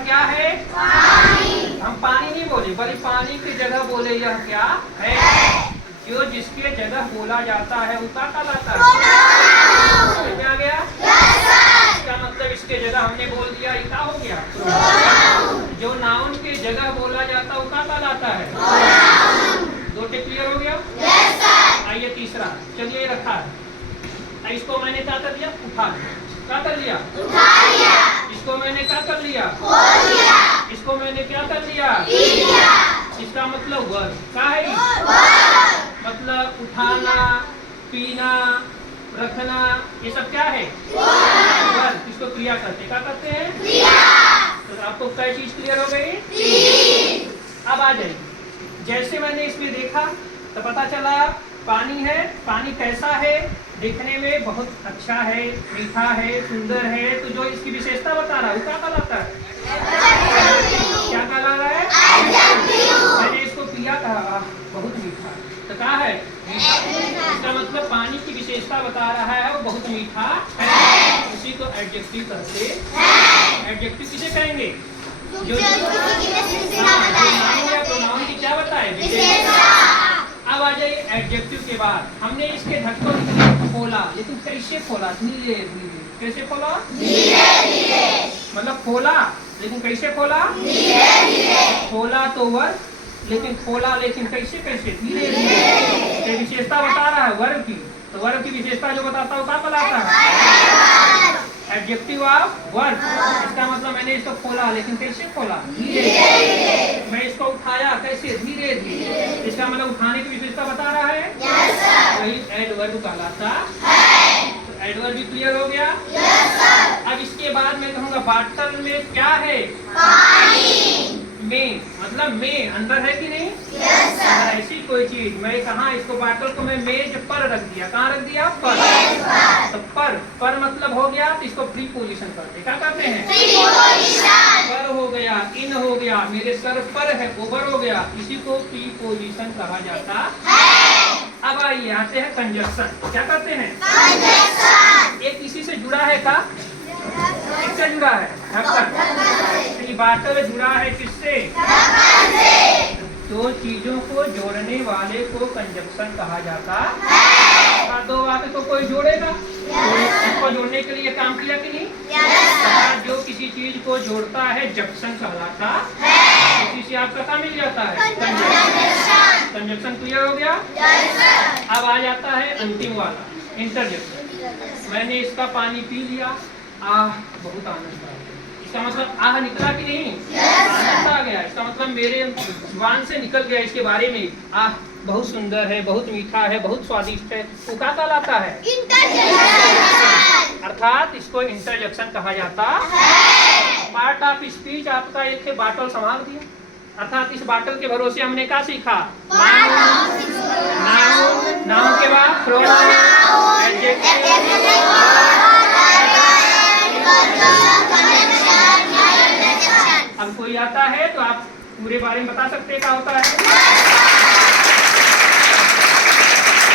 यह क्या है? पानी। हम पानी नहीं बोले, बल्कि पानी की जगह बोले यह क्या है? जो जिसके जगह बोला जाता है वो क्या कहलाता है? समझ में आ गया? इसका मतलब इसके जगह हमने बोल दिया, ये क्या हो गया? जो नाउन की जगह बोला जाता है वो क्या कहलाता है? दो टे क्लियर हो गया? आइए तीसरा, चलिए रखा है, इसको मैंने क्या कर लिया? उठा लिया। क्या कर लिया? उठा लिया। इसको मैंने क्या कर लिया? खोल लिया। इसको मैंने क्या कर लिया? पी लिया। इसका मतलब वर्ब क्या है? मतलब उठाना, पीना, रखना, ये सब क्या है? वर्ब। इसको क्रिया करते क्या करते हैं? क्रिया। तो आपको कई चीज क्लियर हो गई? अब आ जाइए, जैसे मैंने इसमें देखा तो पता चला पानी है। पानी कैसा है? दिखने में बहुत अच्छा है, मीठा है, सुंदर है। तो जो इसकी विशेषता बता रहा है वो क्या कहलाता है? क्या कहला रहा है? मैंने इसको पिया कहा, बहुत मीठा, तो क्या है? इसका मतलब पानी की विशेषता बता रहा है वो बहुत मीठा है। उसी को एडजेक्टिव कहते हैं। एडजेक्टिव किसे कहेंगे? जो नाउन की क्या बताए? अब आ जाइए एडजेक्टिव के बाद। हमने इसके ढक्कन को खोला, लेकिन कैसे खोला? धीरे धीरे। कैसे खोला? धीरे धीरे। मतलब खोला, लेकिन कैसे खोला? धीरे धीरे। खोला तो वर्ब, लेकिन खोला लेकिन कैसे कैसे? धीरे धीरे। विशेषता बता रहा है वर्ब की, तो वर्ब की विशेषता जो बताता है वो क्या कहलाता है? Adjective of verb. इसका मतलब मैंने इसको खोला, लेकिन कैसे खोला? धीरे धीरे। मैं इसको उठाया, कैसे? धीरे धीरे। इसका मतलब उठाने की विशेषता बता रहा है। वही एडवर्ब कहलाता है। तो एडवर्ब भी क्लियर हो गया? अब इसके बाद मैं कहूँगा बॉटल में क्या है? पानी। में मतलब में अंदर है कि नहीं? अगर ऐसी कोई चीज, मैं कहा इसको बॉटल को मैं मेज पर रख दिया। कहाँ रख दिया? पर। तो पर मतलब हो गया, तो इसको प्रीपोजिशन करते क्या कहते हैं? पर हो गया, इन हो गया, मेरे सर पर है, ओवर हो गया, इसी को प्रीपोजिशन कहा जाता है। अब आइए आते हैं कंजक्शन। क्या कहते हैं? कंजक्शन। एक इसी से जुड़ा है का? किससे जुड़ा है? ढक्कन। बॉटल जुड़ा है किससे? दो चीजों को जोड़ने वाले को कंजक्शन कहा जाता है। दो बातें तो कोई जोड़ेगा, इसको जोड़ने के लिए काम किया कि नहीं? जो किसी चीज को जोड़ता है जंक्शन कहलाता है। इसी से आपका काम मिल जाता है कंजक्शन। क्लियर हो गया? अब आ जाता है अंतिम वाला, इंटरजेक्शन। मैंने इसका पानी पी लिया, आह बहुत आनंद आ गया। इसका मतलब आह निकला कि नहीं? आनंद आ गया। इसका मतलब मेरे जुबान से निकल गया इसके बारे में, आह बहुत सुंदर है, बहुत मीठा है, बहुत स्वादिष्ट है। वो क्या कहलाता है? इंटरजेक्शन। अर्थात इसको इंटरजेक्शन कहा जाता है। पार्ट ऑफ स्पीच आपका एक है बॉटल संभाल दिया, अर्थात इस बॉटल के भरोसे हमने क्या सीखा? नाउन के बाद प्रोनाउन, अब कोई आता है तो आप पूरे बारे में बता सकते हैं क्या होता है?